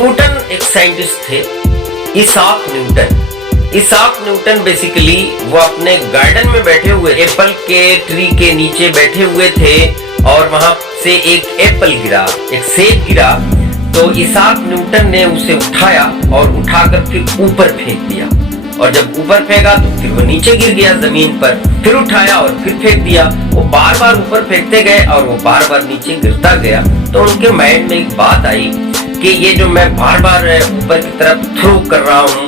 Newton एक scientist थे, Isaac Newton. Isaac Newton basically वो अपने गार्डन में बैठे हुए एप्पल के ट्री के नीचे बैठे हुए थे और वहां से एक एप्पल गिरा, एक सेब गिरा। तो इसाक न्यूटन ने उसे उठाया और उठाकर फिर ऊपर फेंक दिया, और जब ऊपर फेंका तो फिर वो नीचे गिर गया जमीन पर। फिर उठाया और फिर फेंक दिया। वो बार बार ऊपर फेंकते गए और वो बार बार नीचे गिरता गया। तो उनके माइंड में एक बात आई कि ये जो मैं बार बार ऊपर की तरफ थ्रो कर रहा हूँ,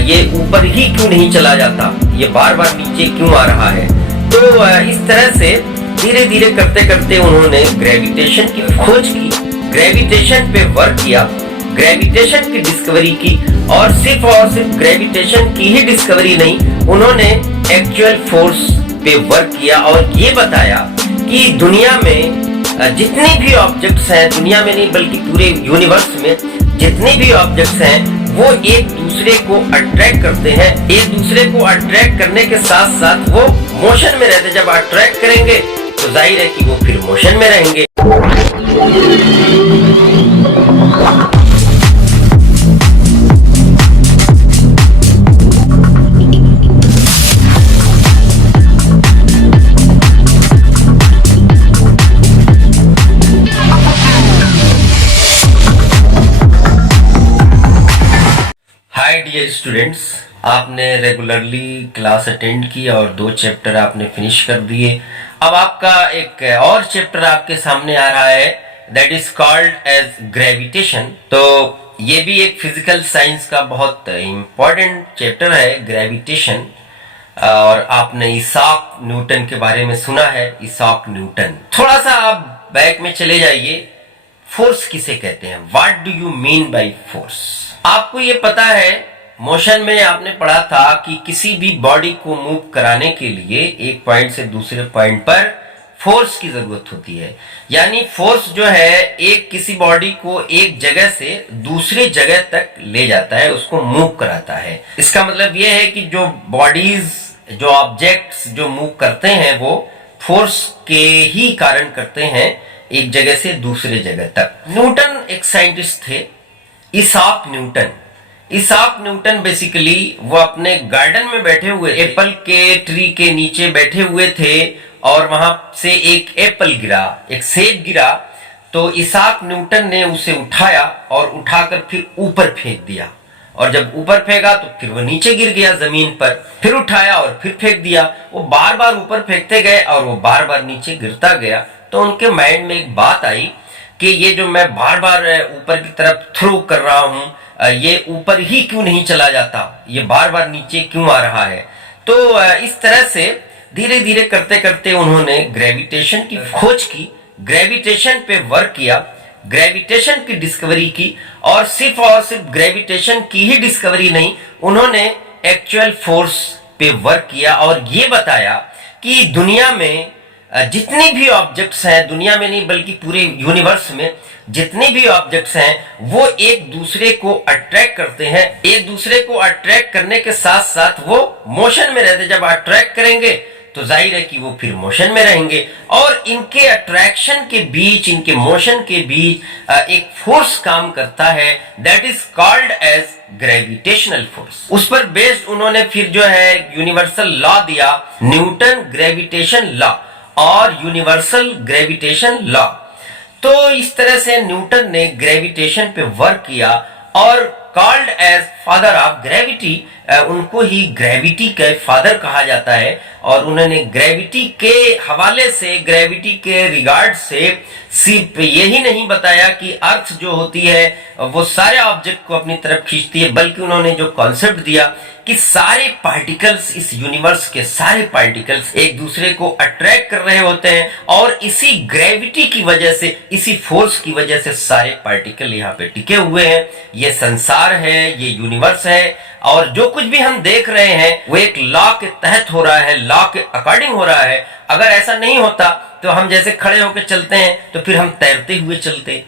ये ऊपर ही क्यों नहीं चला जाता, ये बार बार नीचे क्यों आ रहा है। तो इस तरह से धीरे धीरे करते करते उन्होंने ग्रेविटेशन की खोज की, ग्रेविटेशन पे वर्क किया, ग्रेविटेशन की डिस्कवरी की। और सिर्फ ग्रेविटेशन की ही डिस्कवरी नहीं, उन्होंने एक्चुअल फोर्स पे वर्क किया और ये बताया कि दुनिया में जितने भी ऑब्जेक्ट्स हैं, दुनिया में नहीं बल्कि पूरे यूनिवर्स में जितने भी ऑब्जेक्ट्स हैं वो एक दूसरे को अट्रैक्ट करते हैं। एक दूसरे को अट्रैक्ट करने के साथ साथ वो मोशन में रहते। जब अट्रैक्ट करेंगे तो जाहिर है कि वो फिर मोशन में रहेंगे। हाय डियर स्टूडेंट्स, आपने रेगुलरली क्लास अटेंड की और 2 चैप्टर आपने फिनिश कर दिए। अब आपका एक और चैप्टर आपके सामने आ रहा है, that is called as gravitation. तो ये भी एक फिजिकल साइंस का बहुत इम्पोर्टेंट चैप्टर है, ग्रेविटेशन। और आपने इसाक न्यूटन के बारे में सुना है, इसाक न्यूटन। थोड़ा सा आप बैक में चले जाइए। फोर्स किसे कहते हैं? What do you mean by force? आपको ये पता है, मोशन में आपने पढ़ा था कि किसी भी बॉडी को मूव कराने के लिए एक पॉइंट से दूसरे पॉइंट पर फोर्स की जरूरत होती है। यानी फोर्स जो है एक किसी बॉडी को एक जगह से दूसरे जगह तक ले जाता है, उसको मूव कराता है। इसका मतलब यह है कि जो बॉडीज, जो ऑब्जेक्ट्स जो मूव करते हैं वो फोर्स के ही कारण करते हैं, एक जगह से दूसरे जगह तक। न्यूटन एक साइंटिस्ट थे, Isaac Newton. Isaac Newton basically वो अपने गार्डन में बैठे हुए एप्पल के ट्री के नीचे बैठे हुए थे और वहां से एक एप्पल गिरा, एक सेब गिरा। तो इसाक न्यूटन ने उसे उठाया और उठाकर फिर ऊपर फेंक दिया, और जब ऊपर फेंका तो फिर वो नीचे गिर गया जमीन पर। फिर उठाया और फिर फेंक दिया। वो बार बार ऊपर फेंकते गए और वो बार बार नीचे गिरता गया। तो उनके माइंड में एक बात आई कि ये जो मैं बार बार ऊपर की तरफ थ्रो कर रहा हूँ, ये ऊपर ही क्यों नहीं चला जाता, ये बार बार नीचे क्यों आ रहा है। तो इस तरह से धीरे धीरे करते करते उन्होंने ग्रेविटेशन की खोज की, ग्रेविटेशन पे वर्क किया, ग्रेविटेशन की डिस्कवरी की। और सिर्फ ग्रेविटेशन की ही डिस्कवरी नहीं, उन्होंने एक्चुअल फोर्स पे वर्क किया और ये बताया कि दुनिया में जितने भी ऑब्जेक्ट्स हैं, दुनिया में नहीं बल्कि पूरे यूनिवर्स में जितने भी ऑब्जेक्ट्स हैं वो एक दूसरे को अट्रैक्ट करते हैं। एक दूसरे को अट्रैक्ट करने के साथ साथ वो मोशन में रहते। जब अट्रैक्ट करेंगे तो जाहिर है कि वो फिर मोशन में रहेंगे। और इनके अट्रैक्शन के बीच, इनके मोशन के बीच एक फोर्स काम करता है, that is called as gravitational force. उस पर बेस्ड उन्होंने फिर जो है यूनिवर्सल लॉ दिया, न्यूटन ग्रेविटेशन लॉ और यूनिवर्सल ग्रेविटेशन लॉ। तो इस तरह से न्यूटन ने ग्रेविटेशन पे वर्क किया और called as father of gravity, उनको ही ग्रेविटी के फादर कहा जाता है। और उन्होंने ग्रेविटी के हवाले से, ग्रेविटी के रिगार्ड से सिर्फ यही नहीं बताया कि अर्थ जो होती है वो सारे ऑब्जेक्ट को अपनी तरफ खींचती है, बल्कि उन्होंने जो कॉन्सेप्ट दिया कि सारे पार्टिकल्स, इस यूनिवर्स के सारे पार्टिकल्स एक दूसरे को अट्रैक्ट कर रहे होते हैं। और इसी ग्रेविटी की वजह से, इसी फोर्स की वजह से सारे पार्टिकल यहाँ पे टिके हुए हैं। ये संसार है, ये यूनिवर्स है, और जो कुछ भी हम देख रहे हैं वो एक लॉ के तहत हो रहा है, लॉ के अकॉर्डिंग हो रहा है। अगर ऐसा नहीं होता तो हम जैसे खड़े होकर चलते हैं तो फिर हम तैरते हुए चलते।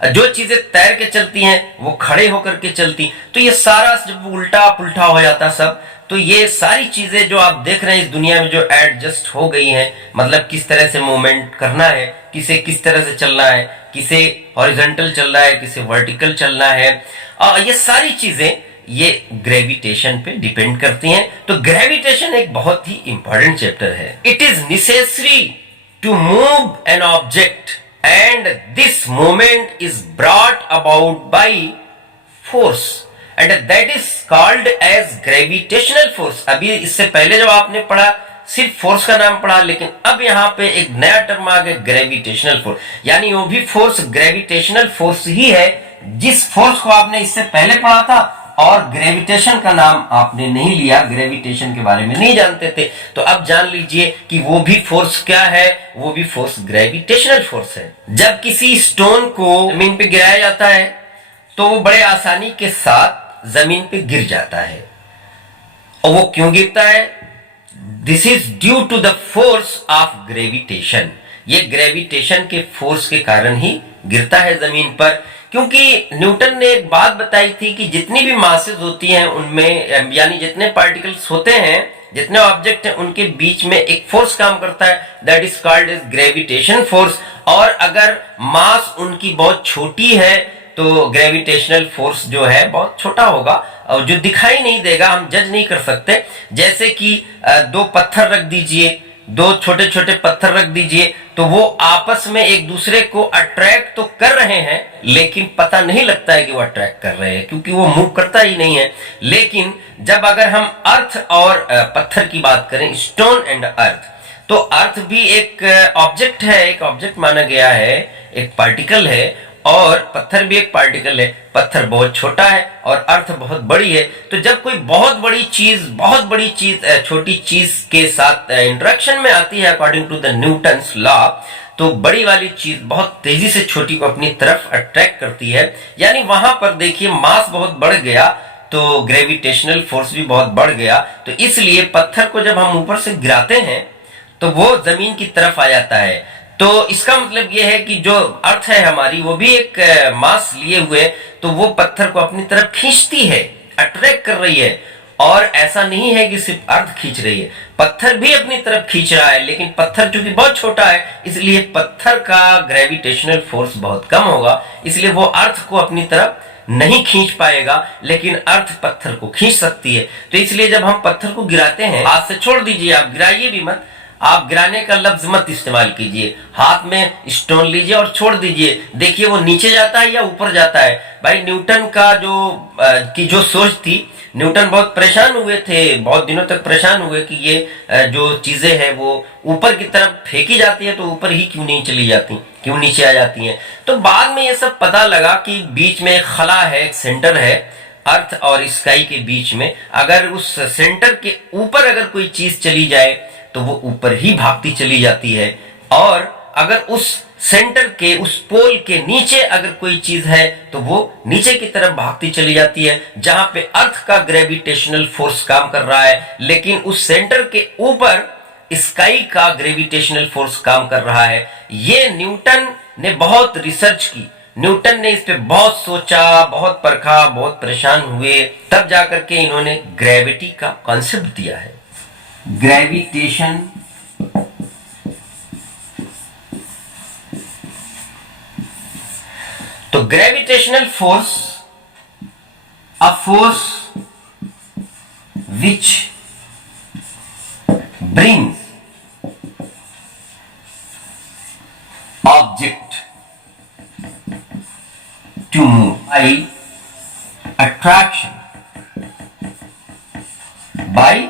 जो चीजें तैर के चलती हैं वो खड़े होकर के चलती। तो ये सारा जब उल्टा पुल्टा हो जाता सब, तो ये सारी चीजें जो आप देख रहे हैं इस दुनिया में जो एडजस्ट हो गई हैं, मतलब किस तरह से मूवमेंट करना है, किसे किस तरह से चलना है, किसे हॉरिजॉन्टल चल रहा है, किसे वर्टिकल चलना है, ये सारी चीजें ये ग्रेविटेशन पे डिपेंड करती हैं। तो ग्रेविटेशन एक बहुत ही इंपॉर्टेंट चैप्टर है। It is necessary to move an object and this movement is brought about by force and that is called as gravitational force। अभी इससे पहले जब आपने पढ़ा सिर्फ फोर्स का नाम पढ़ा, लेकिन अब यहाँ पे एक नया टर्म आ गया ग्रेविटेशनल फोर्स, यानी वो भी फोर्स ग्रेविटेशनल फोर्स ही है जिस फोर्स को आपने इससे पहले पढ़ा था, और ग्रेविटेशन का नाम आपने नहीं लिया, ग्रेविटेशन के बारे में नहीं जानते थे। तो अब जान लीजिए कि वो भी फोर्स क्या है, वो भी फोर्स ग्रेविटेशनल फोर्स है। जब किसी स्टोन को जमीन पे गिराया जाता है तो वो बड़े आसानी के साथ जमीन पे गिर जाता है, और वो क्यों गिरता है? This is due to the force of gravitation. ये ग्रेविटेशन के फोर्स के कारण ही गिरता है जमीन पर, क्योंकि न्यूटन ने एक बात बताई थी कि जितनी भी मासेस होती हैं उनमें, यानी जितने पार्टिकल्स होते हैं, जितने ऑब्जेक्ट हैं, उनके बीच में एक फोर्स काम करता है, that is called as gravitation force. और अगर मास उनकी बहुत छोटी है तो ग्रेविटेशनल फोर्स जो है बहुत छोटा होगा, और जो दिखाई नहीं देगा, हम जज नहीं कर सकते। जैसे कि दो पत्थर रख दीजिए, दो छोटे छोटे पत्थर रख दीजिए, तो वो आपस में एक दूसरे को अट्रैक्ट तो कर रहे हैं, लेकिन पता नहीं लगता है कि वो अट्रैक्ट कर रहे हैं, क्योंकि वो मूव करता ही नहीं है। लेकिन जब अगर हम अर्थ और पत्थर की बात करें, स्टोन एंड अर्थ, तो अर्थ भी एक ऑब्जेक्ट है, एक ऑब्जेक्ट माना गया है, एक पार्टिकल है, और पत्थर भी एक पार्टिकल है। पत्थर बहुत छोटा है और अर्थ बहुत बड़ी है। तो जब कोई बहुत बड़ी चीज छोटी चीज के साथ इंटरेक्शन में आती है according to the Newton's law, तो बड़ी वाली चीज बहुत तेजी से छोटी को अपनी तरफ अट्रैक्ट करती है। यानी वहां पर देखिए मास बहुत बढ़ गया तो ग्रेविटेशनल फोर्स भी बहुत बढ़ गया। तो इसलिए पत्थर को जब हम ऊपर से गिराते हैं तो वो जमीन की तरफ आ जाता है। तो इसका मतलब यह है कि जो अर्थ है हमारी, वो भी एक मास लिए हुए, तो वो पत्थर को अपनी तरफ खींचती है, अट्रैक्ट कर रही है। और ऐसा नहीं है कि सिर्फ अर्थ खींच रही है, पत्थर भी अपनी तरफ खींच रहा है, लेकिन पत्थर चूंकि बहुत छोटा है इसलिए पत्थर का ग्रेविटेशनल फोर्स बहुत कम होगा, इसलिए वो अर्थ को अपनी तरफ नहीं खींच पाएगा, लेकिन अर्थ पत्थर को खींच सकती है। तो इसलिए जब हम पत्थर को गिराते हैं, हाथ से छोड़ दीजिए, आप गिराइए भी मत, आप गिराने का लफ्ज मत इस्तेमाल कीजिए, हाथ में स्टोन लीजिए और छोड़ दीजिए, देखिए वो नीचे जाता है या ऊपर जाता है। भाई न्यूटन का जो सोच थी, न्यूटन बहुत परेशान हुए थे, बहुत दिनों तक परेशान हुए कि ये जो चीजें हैं वो ऊपर की तरफ फेंकी जाती है तो ऊपर ही क्यों नहीं चली जाती, क्यों नीचे आ जाती हैं। तो बाद में ये सब पता लगा कि बीच में एक खला है, एक सेंटर है अर्थ और स्काई के बीच में, अगर उस सेंटर के ऊपर अगर कोई चीज चली जाए तो वो ऊपर ही भागती चली जाती है, और अगर उस सेंटर के उस पोल के नीचे अगर कोई चीज है तो वो नीचे की तरफ भागती चली जाती है, जहां पे अर्थ का ग्रेविटेशनल फोर्स काम कर रहा है, लेकिन उस सेंटर के ऊपर स्काई का ग्रेविटेशनल फोर्स काम कर रहा है। ये न्यूटन ने बहुत रिसर्च की, न्यूटन ने इस पे बहुत सोचा, बहुत परखा, बहुत परेशान हुए, तब जाकर के इन्होंने ग्रेविटी का कॉन्सेप्ट दिया है। ग्रेविटेशन तो gravitational force, a force which brings object to move by attraction, by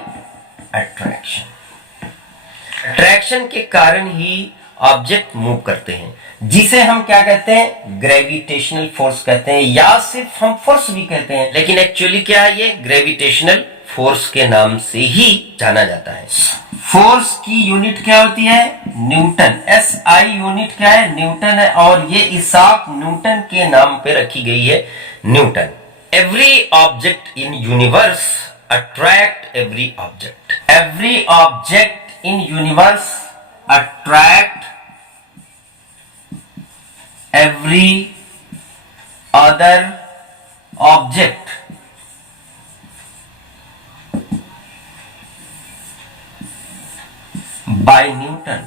attraction के कारण ही ऑब्जेक्ट मूव करते हैं, जिसे हम क्या कहते हैं? ग्रेविटेशनल फोर्स कहते हैं, या सिर्फ हम फोर्स भी कहते हैं, लेकिन एक्चुअली क्या है? ये ग्रेविटेशनल फोर्स के नाम से ही जाना जाता है। फोर्स की यूनिट क्या होती है? न्यूटन। SI यूनिट क्या है? न्यूटन है, और ये इसाक न्यूटन के नाम पे रखी गई है, Newton. Every object in universe attract every object. Every object in universe attract every other object by Newton.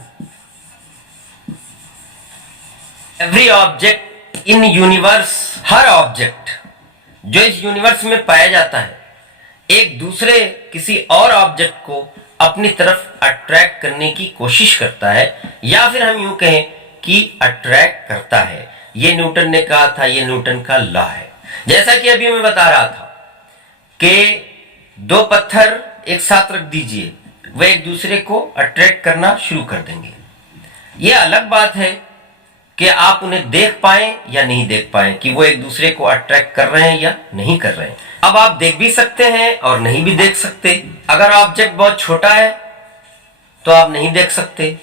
Every object in universe, her object जो इस यूनिवर्स में पाया जाता है एक दूसरे किसी और ऑब्जेक्ट को अपनी तरफ अट्रैक्ट करने की कोशिश करता है, या फिर हम यूं कहें कि अट्रैक्ट करता है। ये न्यूटन ने कहा था, ये न्यूटन का लॉ है। जैसा कि अभी मैं बता रहा था कि दो पत्थर एक साथ रख दीजिए, वे एक दूसरे को अट्रैक्ट करना शुरू कर देंगे। यह अलग बात है कि आप उन्हें देख पाएं या नहीं देख पाएं कि वो एक दूसरे को अट्रैक्ट कर रहे हैं या नहीं कर रहे हैं। अब आप देख भी सकते हैं और नहीं भी देख सकते। अगर ऑब्जेक्ट बहुत छोटा है तो आप नहीं देख सकते,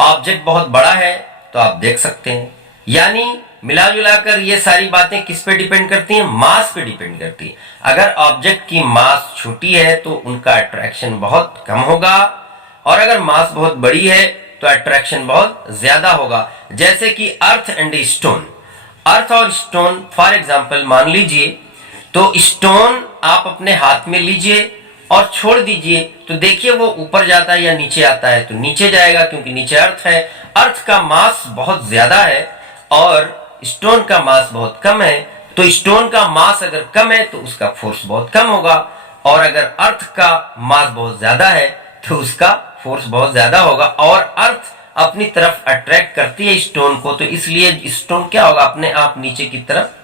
ऑब्जेक्ट बहुत बड़ा है तो आप देख सकते हैं। यानी मिला जुलाकर ये सारी बातें किस पे डिपेंड करती हैं? मास पे डिपेंड करती है। अगर ऑब्जेक्ट की मास छोटी है तो उनका अट्रैक्शन बहुत कम होगा, और अगर मास बहुत बड़ी है तो अट्रैक्शन बहुत ज्यादा होगा। जैसे कि अर्थ एंड स्टोन, अर्थ और स्टोन फॉर एग्जांपल मान लीजिए, तो स्टोन आप अपने हाथ में लीजिए और छोड़ दीजिए तो देखिए वो ऊपर जाता है या नीचे आता है। तो नीचे जाएगा क्योंकि नीचे अर्थ है। अर्थ का मास बहुत ज्यादा है और स्टोन का मास बहुत कम है। तो स्टोन का मास अगर कम है तो उसका फोर्स बहुत कम होगा, और अगर अर्थ का मास बहुत ज्यादा है तो उसका फोर्स बहुत ज्यादा होगा। और अर्थ अपनी तरफ अट्रैक्ट करती है स्टोन को, तो इसलिए स्टोन क्या होगा? अपने आप नीचे की तरफ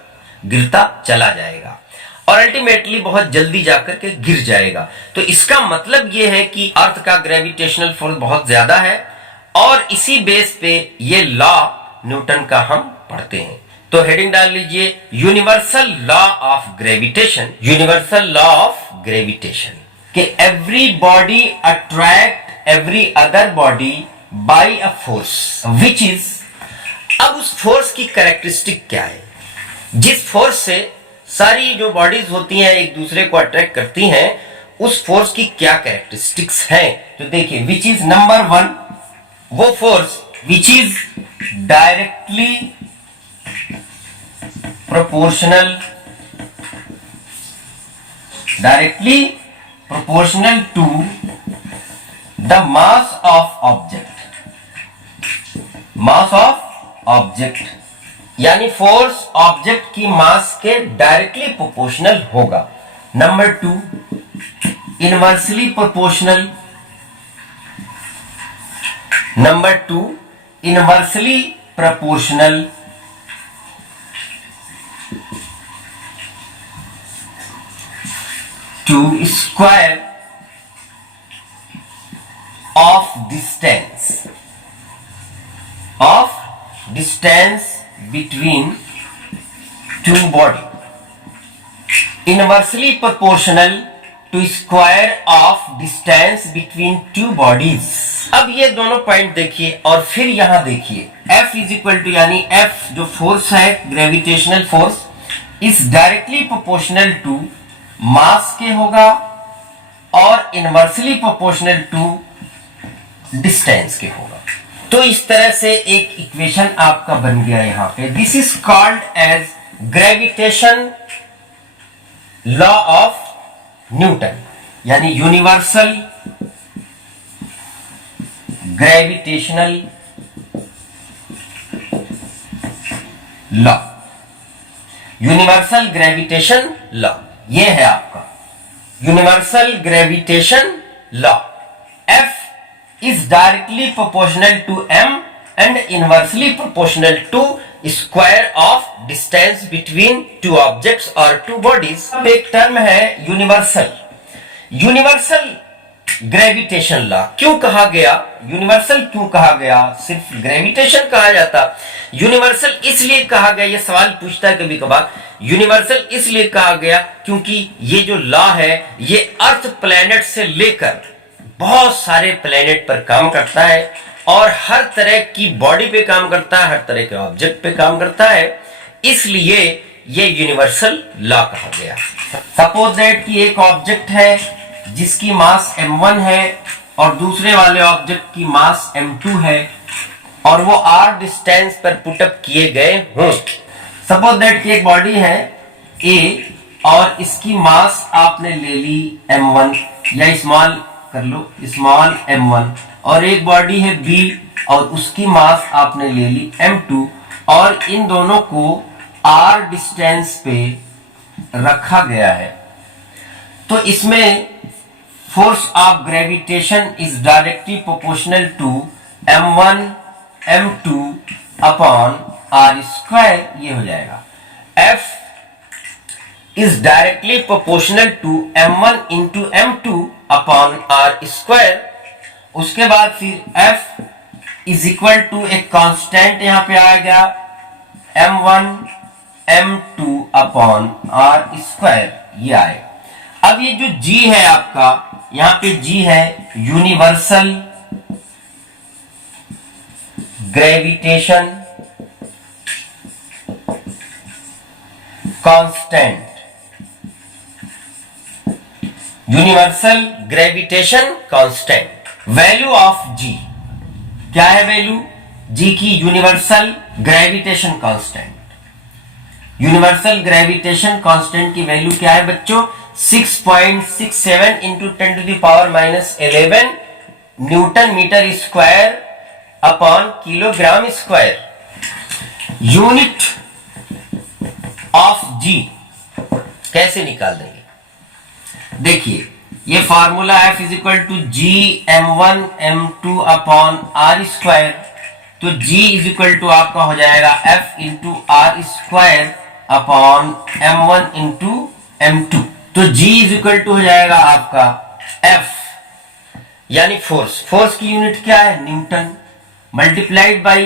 गिरता चला जाएगा और अल्टीमेटली बहुत जल्दी जाकर के गिर जाएगा। तो इसका मतलब यह है कि अर्थ का ग्रेविटेशनल फोर्स बहुत ज्यादा है, और इसी बेस पे ये लॉ न्यूटन का हम पढ़ते हैं। तो हेडिंग डाल लीजिए, universal law of gravitation. Universal law of gravitation कि every body attract every other body by a force which is. अब उस फोर्स की कैरेक्टरिस्टिक क्या है? जिस फोर्स से सारी जो बॉडीज होती हैं एक दूसरे को अट्रैक्ट करती हैं, उस फोर्स की क्या कैरेक्टरिस्टिक्स हैं? तो देखिए, विच इज नंबर वन, वो force which is directly proportional to the mass of object. Mass of object यानी फोर्स ऑब्जेक्ट की मास के डायरेक्टली प्रोपोर्शनल होगा। Number two, inversely proportional. Number two, inversely proportional to square of distance between two body। inversely proportional to square of distance between two bodies। अब ये दोनों point देखिए और फिर यहां देखिए, F इज इक्वल टू, यानी F जो फोर्स है gravitational force, is directly proportional to mass के होगा और इनवर्सली प्रोपोर्शनल टू डिस्टेंस के होगा। तो इस तरह से एक इक्वेशन आपका बन गया यहां पे। This is called as gravitation law of Newton, यानी universal gravitational law. Universal gravitation law ये है आपका universal gravitation law. F is directly proportional to m and inversely proportional to square of distance between two objects or two bodies। अब एक term है universal. Universal gravitation law क्यों कहा गया? Universal क्यों कहा गया? सिर्फ ग्रेविटेशन कहा जाता। यूनिवर्सल इसलिए कहा गया, ये सवाल पूछता है कभी कभार, यूनिवर्सल इसलिए कहा गया क्योंकि ये जो लॉ है ये अर्थ प्लैनेट से लेकर बहुत सारे प्लेनेट पर काम करता है और हर तरह की बॉडी पे काम करता है, हर तरह के ऑब्जेक्ट पे काम करता है, इसलिए ये यूनिवर्सल लॉ कहा गया। सपोज दैट कि एक ऑब्जेक्ट है जिसकी मास m1 है और दूसरे वाले ऑब्जेक्ट की मास m2 है और वो r डिस्टेंस पर पुटअप किए गए हों। सपोज दैट कि एक बॉडी है ए और इसकी मास आपने ले ली m1 या स्मॉल कर लो स्मॉल m1, और एक बॉडी है बी और उसकी मास आपने ले ली m2, और इन दोनों को r डिस्टेंस पे रखा गया है। तो इसमें force of gravitation is directly proportional to m1 m2 upon r square, ये हो जाएगा F is directly proportional to m1 into m2 upon r square। उसके बाद फिर F is equal to एक कांस्टेंट यहां पे आ गया m1 m2 upon r square, ये आएगा। अब ये जो G है आपका, यहां पे G है universal gravitation constant, universal gravitation constant. Value of G क्या है? वैल्यू जी की universal gravitation constant. Universal gravitation constant की वैल्यू क्या है बच्चों? 6.67 into 10 to the power -11 newton metre square upon kilogram square. Unit of G कैसे निकाल देंगे? देखिए ये formula F is equal to G m1 m2 upon R square. तो G इज इक्वल टू आपका हो जाएगा F into R square upon m1 into m2। तो G इज इक्वल टू हो जाएगा आपका F यानी फोर्स। फोर्स की यूनिट क्या है? न्यूटन, मल्टीप्लाइड बाई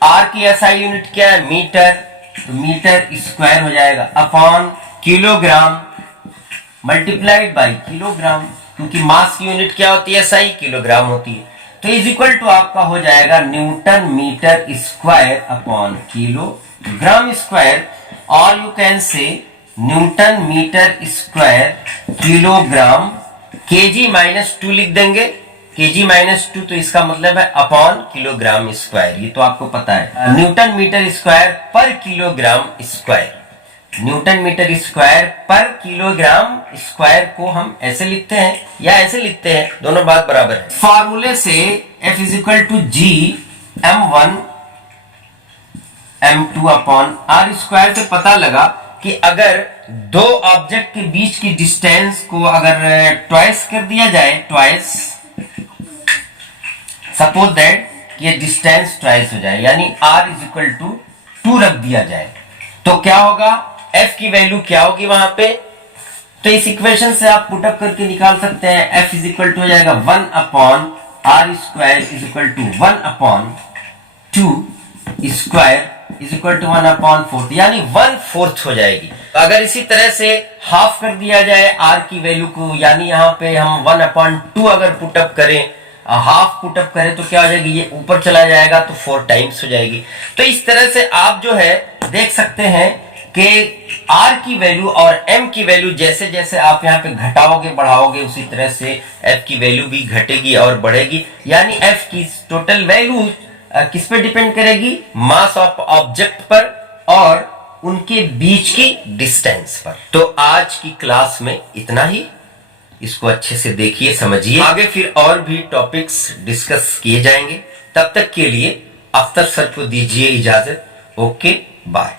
R की SI यूनिट क्या है? मीटर, तो मीटर स्क्वायर हो जाएगा upon kilogram multiplied by kilogram, क्योंकि मास की यूनिट क्या होती है? SI किलोग्राम होती है। तो इज इक्वल टू आपका हो जाएगा newton metre square upon kilogram square, और you can say newton metre square kilogram, KG -2 लिख देंगे, केजी -2, तो इसका मतलब है अपॉन किलोग्राम स्क्वायर, ये तो आपको पता है। न्यूटन मीटर स्क्वायर पर kilogram square, newton metre square पर किलोग्राम स्क्वायर को हम ऐसे लिखते हैं या ऐसे लिखते हैं, दोनों बात बराबर है। फॉर्मूले से F is equal to G m1 m2 upon R square से पता लगा कि अगर दो ऑब्जेक्ट के बीच की डिस्टेंस को अगर ट्वाइस कर दिया जाए, ट्वाइस, सपोज दैट ये डिस्टेंस ट्वाइस हो जाए, यानी r इज इक्वल टू 2 रख दिया जाए, तो क्या होगा? F की वैल्यू क्या होगी वहां पे? तो इस इक्वेशन से आप पुटअप करके निकाल सकते हैं। F इज इक्वल टू हो जाएगा 1 upon R square is equal to 1 upon 2 square is equal to 1 upon 4, यानी 1/4 हो जाएगी। अगर इसी तरह से हाफ कर दिया जाए r की वैल्यू को, यानी यहाँ पे हम 1/2 अगर पुटअप करें, हाफ पुटअप करें, तो क्या हो जाएगी? ये ऊपर चला जाएगा तो 4 टाइम्स हो जाएगी। तो इस तरह से आप जो है देख सकते हैं कि r की वैल्यू और m की वैल्यू जैसे जैसे आप यहाँ पे घटाओगे बढ़ाओगे, उसी तरह से f की वैल्यू भी घटेगी और बढ़ेगी, यानी f की टोटल वैल्यू किस पे डिपेंड करेगी? मास ऑफ ऑब्जेक्ट पर और उनके बीच की डिस्टेंस पर। तो आज की क्लास में इतना ही, इसको अच्छे से देखिए, समझिए, आगे फिर और भी टॉपिक्स डिस्कस किए जाएंगे। तब तक के लिए अख्तर सर को दीजिए इजाजत। Okay, bye.